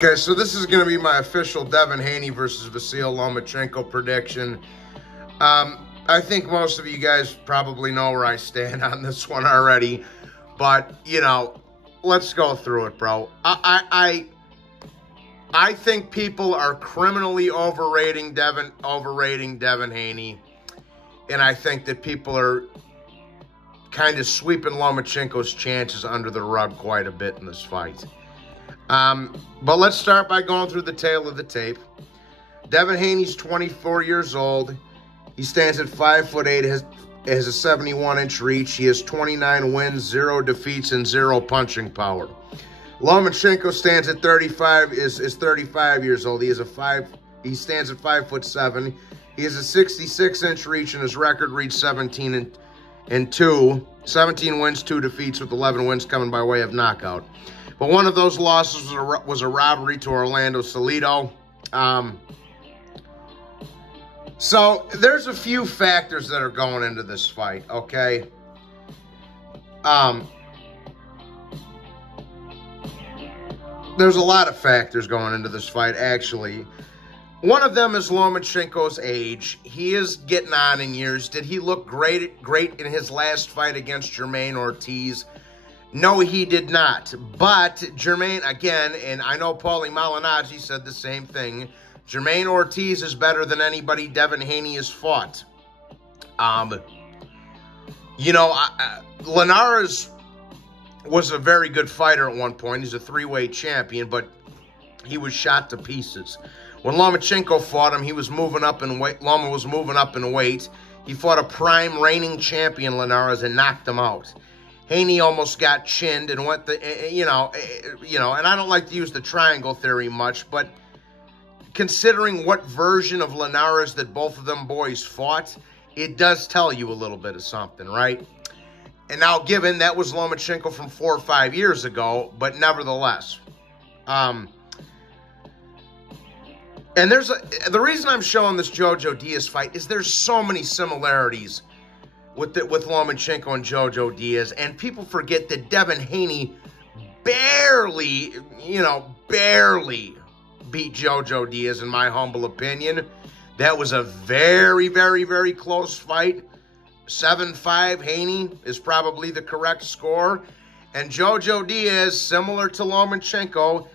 Okay, so this is going to be my official Devin Haney versus Vasiliy Lomachenko prediction. I think most of you guys probably know where I stand on this one already, but, you know, let's go through it, bro. I think people are criminally overrating Devin Haney, and I think that people are kind of sweeping Lomachenko's chances under the rug quite a bit in this fight. But let's start by going through the tail of the tape. Devin Haney's 24 years old. He stands at 5'8", has a 71-inch reach. He has 29 wins, 0 defeats, and 0 punching power. Lomachenko stands at 35, is 35 years old. He stands at 5'7". He has a 66-inch reach, and his record reached 17 wins, 2 defeats, with 11 wins coming by way of knockout. But one of those losses was a robbery to Orlando Salido. So there's a few factors that are going into this fight, okay? There's a lot of factors going into this fight, actually. One of them is Lomachenko's age. He is getting on in years. Did he look great in his last fight against Jermaine Ortiz? No, he did not. But Jermaine, again, and I know Paulie Malignaggi said the same thing, Jermaine Ortiz is better than anybody Devin Haney has fought. Linares was a very good fighter at one point. He's a 3-weight champion, but he was shot to pieces. When Lomachenko fought him, he was moving up in weight. Loma was moving up in weight. He fought a prime reigning champion, Linares, and knocked him out. Haney almost got chinned and went and I don't like to use the triangle theory much, but considering what version of Linares that both of them boys fought, it does tell you a little bit of something, right? And now, given that was Lomachenko from 4 or 5 years ago, but nevertheless. And the reason I'm showing this Jojo Diaz fight is there's so many similarities with Lomachenko and Jojo Diaz, and people forget that Devin Haney barely beat Jojo Diaz, in my humble opinion. That was a very, very, very close fight. 7-5, Haney is probably the correct score. And Jojo Diaz, similar to Lomachenko,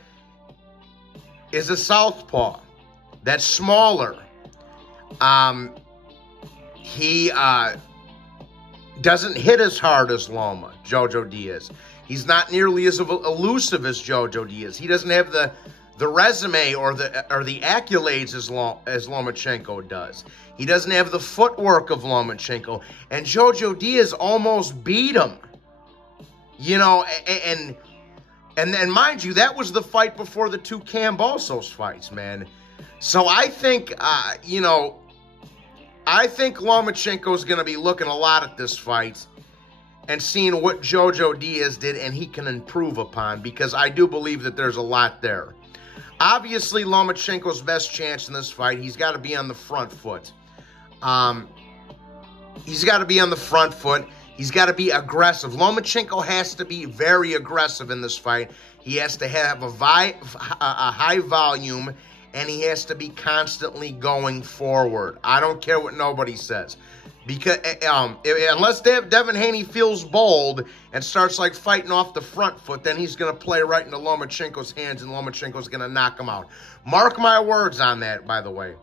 is a southpaw. That's smaller. He doesn't hit as hard as Jojo Diaz. He's not nearly as elusive as Jojo Diaz. He doesn't have the resume or the accolades as Lomachenko does. He doesn't have the footwork of Lomachenko. And Jojo Diaz almost beat him. You know, and mind you, that was the fight before the two Kambosos fights, man. So I think, I think Lomachenko's going to be looking a lot at this fight and seeing what Jojo Diaz did and he can improve upon, because I do believe that there's a lot there. Obviously, Lomachenko's best chance in this fight, he's got to be on the front foot. He's got to be on the front foot. He's got to be aggressive. Lomachenko has to be very aggressive in this fight. He has to have a high volume, and he has to be constantly going forward. I don't care what nobody says. Because unless Devin Haney feels bold and starts like fighting off the front foot, then he's going to play right into Lomachenko's hands, and Lomachenko's going to knock him out. Mark my words on that, by the way.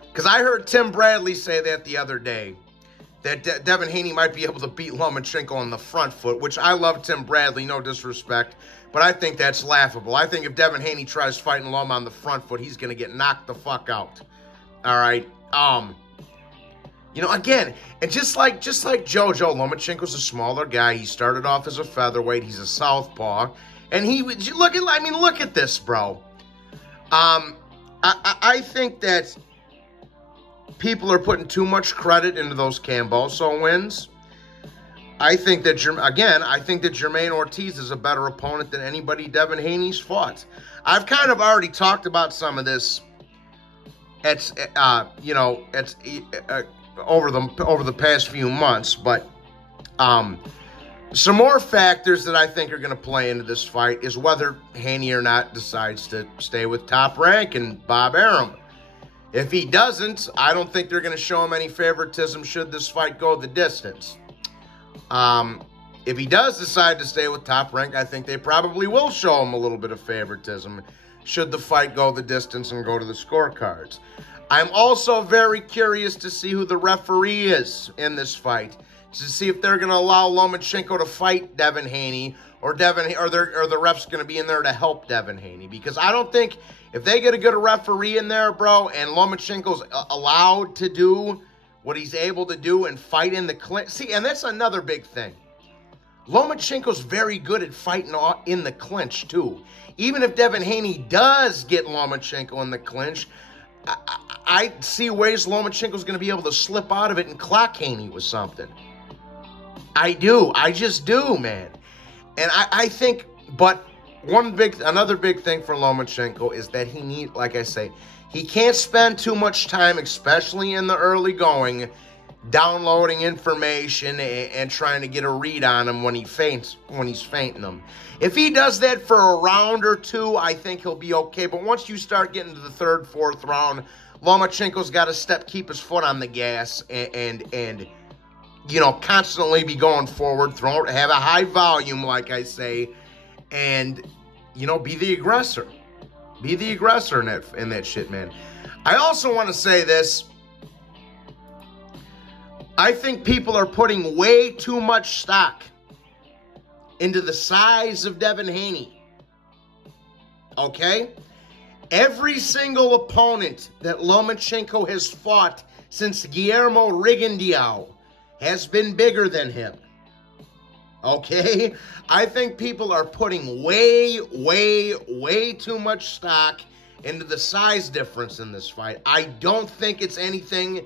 Because I heard Tim Bradley say that the other day, that Devin Haney might be able to beat Lomachenko on the front foot, which I love Tim Bradley, no disrespect, but I think that's laughable. I think if Devin Haney tries fighting Loma on the front foot, he's going to get knocked the fuck out. All right? Again, and just like Jojo, Lomachenko's a smaller guy. He started off as a featherweight. He's a southpaw. And look at this, bro. I think that people are putting too much credit into those Kambosos wins. I think that Jermaine Ortiz is a better opponent than anybody Devin Haney's fought. I've kind of already talked about some of this over the past few months, but Some more factors that I think are going to play into this fight is whether Haney or not decides to stay with Top Rank and Bob Arum. If he doesn't, I don't think they're going to show him any favoritism should this fight go the distance. If he does decide to stay with Top Rank, I think they probably will show him a little bit of favoritism should the fight go the distance and go to the scorecards. I'm also very curious to see who the referee is in this fight, to see if they're going to allow Lomachenko to fight Devin Haney, or the ref's going to be in there to help Devin Haney. Because I don't think if they get a good referee in there, bro, and Lomachenko's allowed to do what he's able to do and fight in the clinch. See, and that's another big thing. Lomachenko's very good at fighting in the clinch, too. Even if Devin Haney does get Lomachenko in the clinch, I see ways Lomachenko's going to be able to slip out of it and clock Haney with something. I do. I just do, man. And I think, but another big thing for Lomachenko is that he needs, like I say, he can't spend too much time, especially in the early going, downloading information and trying to get a read on him when he's fainting them. If he does that for a round or two, I think he'll be okay. But once you start getting to the third, fourth round, Lomachenko's got to keep his foot on the gas and you know, constantly be going forward, have a high volume, like I say, and, you know, be the aggressor. Be the aggressor in that shit, man. I also want to say this. I think people are putting way too much stock into the size of Devin Haney. Okay? Every single opponent that Lomachenko has fought since Guillermo Rigondeaux has been bigger than him. Okay? I think people are putting way too much stock into the size difference in this fight. I don't think it's anything.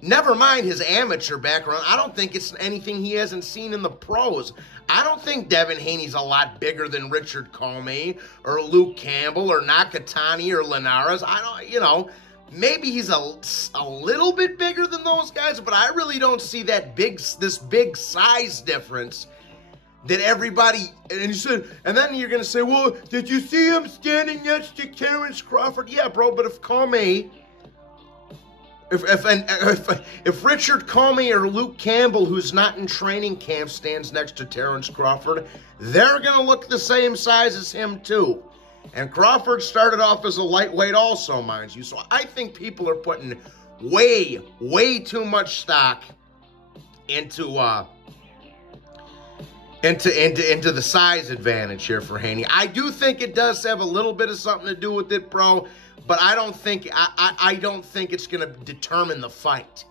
Never mind his amateur background. I don't think it's anything he hasn't seen in the pros. I don't think Devin Haney's a lot bigger than Richard Comey or Luke Campbell or Nakatani or Linares. I don't, you know, maybe he's a little bit bigger than those guys, but I really don't see this big size difference that everybody, and then you're going to say, well, did you see him standing next to Terrence Crawford? Yeah, bro, but if Comey, if Richard Comey or Luke Campbell, who's not in training camp, stands next to Terrence Crawford, they're going to look the same size as him too. And Crawford started off as a lightweight also, mind you. So I think people are putting way too much stock into the size advantage here for Haney. I do think it does have a little bit of something to do with it, bro. But I don't think it's going to determine the fight.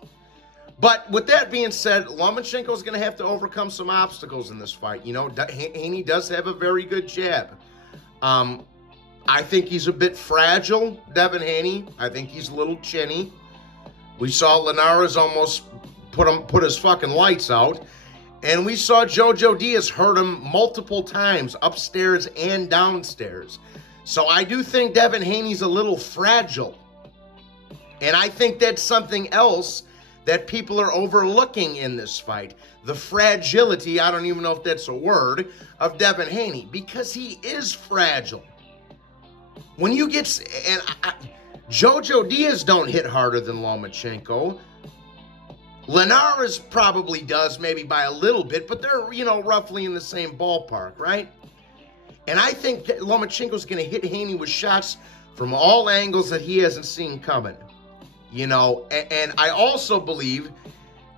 But with that being said, Lomachenko is going to have to overcome some obstacles in this fight. You know, Haney does have a very good jab. I think he's a bit fragile, Devin Haney. I think he's a little chinny. We saw Linares almost put his fucking lights out. And we saw Jojo Diaz hurt him multiple times, upstairs and downstairs. So I do think Devin Haney's a little fragile. And I think that's something else that people are overlooking in this fight. The fragility, I don't even know if that's a word, of Devin Haney. Because he is fragile. When you get... Jojo Diaz don't hit harder than Lomachenko. Linares probably does, maybe by a little bit, but they're, you know, roughly in the same ballpark, right? And I think that Lomachenko's going to hit Haney with shots from all angles that he hasn't seen coming. You know, and I also believe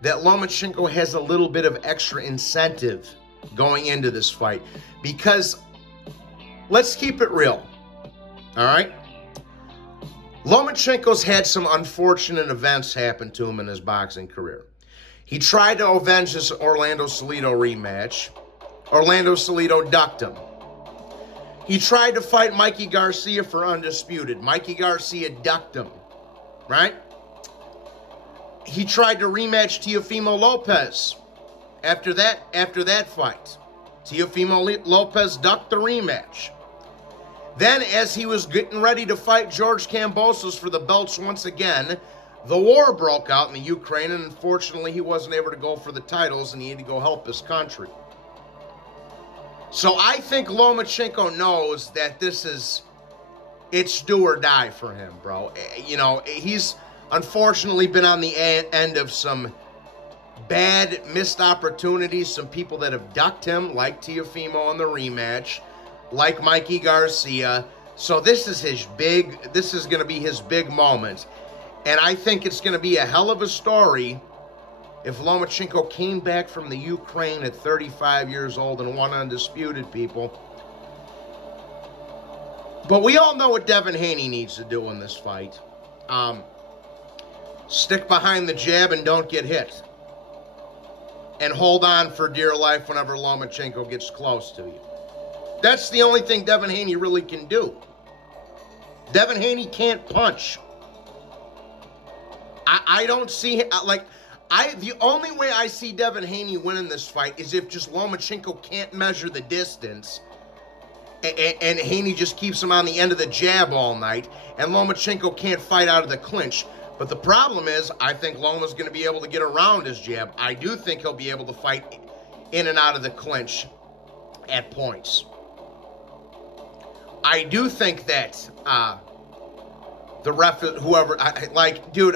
that Lomachenko has a little bit of extra incentive going into this fight. Because, let's keep it real, all right? Lomachenko's had some unfortunate events happen to him in his boxing career. He tried to avenge his Orlando Salido rematch. Orlando Salido ducked him. He tried to fight Mikey Garcia for undisputed. Mikey Garcia ducked him, right? He tried to rematch Teofimo Lopez after that fight. Teofimo Lopez ducked the rematch. Then, as he was getting ready to fight George Kambosos for the belts once again, the war broke out in the Ukraine, and unfortunately he wasn't able to go for the titles, and he had to go help his country. So I think Lomachenko knows that it's do or die for him, bro. You know, he's unfortunately been on the end of some bad missed opportunities, some people that have ducked him, like Teofimo in the rematch, like Mikey Garcia. So this is going to be his big moment. And I think it's going to be a hell of a story if Lomachenko came back from the Ukraine at 35 years old and won undisputed, people. But we all know what Devin Haney needs to do in this fight. Stick behind the jab and don't get hit. And hold on for dear life whenever Lomachenko gets close to you. That's the only thing Devin Haney really can do. Devin Haney can't punch. I don't see, the only way I see Devin Haney winning this fight is if just Lomachenko can't measure the distance and Haney just keeps him on the end of the jab all night and Lomachenko can't fight out of the clinch. But the problem is, I think Loma's going to be able to get around his jab. I do think he'll be able to fight in and out of the clinch at points. I do think that the ref, whoever, dude,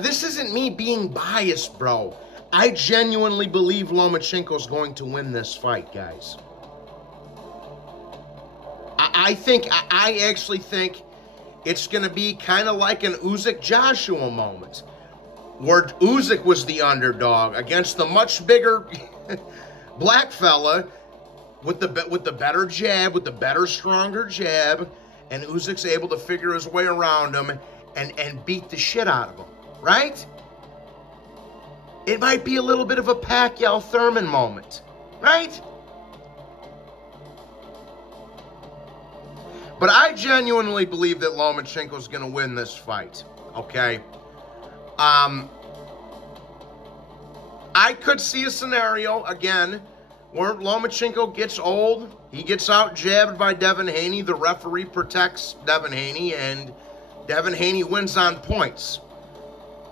this isn't me being biased, bro. I genuinely believe Lomachenko's going to win this fight, guys. I actually think it's going to be kind of like an Usyk-Joshua moment, where Usyk was the underdog against the much bigger black fella with the better jab, with the better, stronger jab, and Usyk's able to figure his way around him and beat the shit out of him, right? It might be a little bit of a Pacquiao-Thurman moment, right? But I genuinely believe that Lomachenko's going to win this fight, okay? I could see a scenario, again, where Lomachenko gets old, he gets out-jabbed by Devin Haney, the referee protects Devin Haney, and Devin Haney wins on points.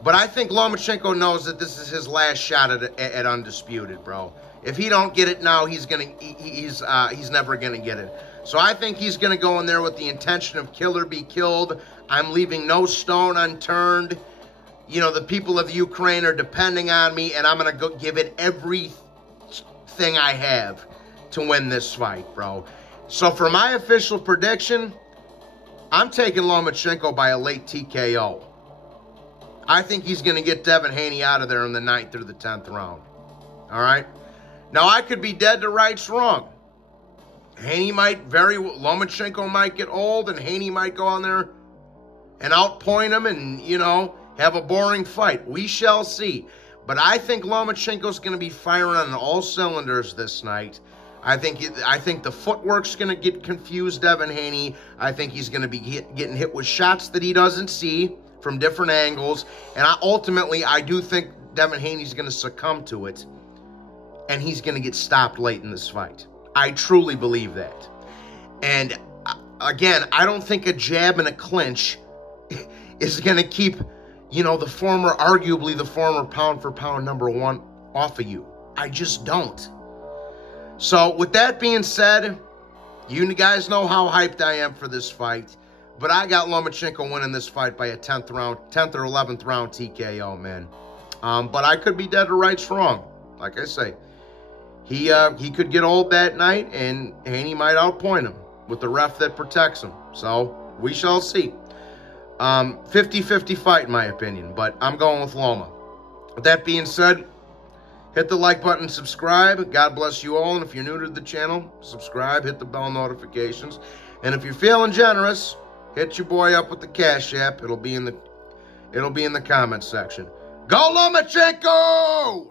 But I think Lomachenko knows that this is his last shot at undisputed, bro. If he don't get it now, he's never gonna get it. So I think he's gonna go in there with the intention of kill or be killed. I'm leaving no stone unturned. You know, the people of Ukraine are depending on me, and I'm gonna go give it everything I have to win this fight, bro. So for my official prediction, I'm taking Lomachenko by a late TKO. I think he's going to get Devin Haney out of there in the 9th or the 10th round. All right? Now, I could be dead to rights wrong. Lomachenko might get old, and Haney might go on there and outpoint him and, you know, have a boring fight. We shall see. But I think Lomachenko's going to be firing on all cylinders this night. I think the footwork's going to get confused, Devin Haney. I think he's going to be getting hit with shots that he doesn't see from different angles. And ultimately, I do think Devin Haney's going to succumb to it. And he's going to get stopped late in this fight. I truly believe that. And again, I don't think a jab and a clinch is going to keep, you know, arguably the former pound-for-pound #1 off of you. I just don't. So, with that being said, you guys know how hyped I am for this fight. But I got Lomachenko winning this fight by a 10th or 11th round TKO, man. But I could be dead to rights wrong. Like I say, he could get old that night, and Haney might outpoint him with the ref that protects him. So, we shall see. 50-50 fight, in my opinion, but I'm going with Loma. With that being said, hit the like button, subscribe. God bless you all. And if you're new to the channel, subscribe, hit the bell notifications. And if you're feeling generous, hit your boy up with the Cash App. It'll be in the comment section. Go Lomachenko!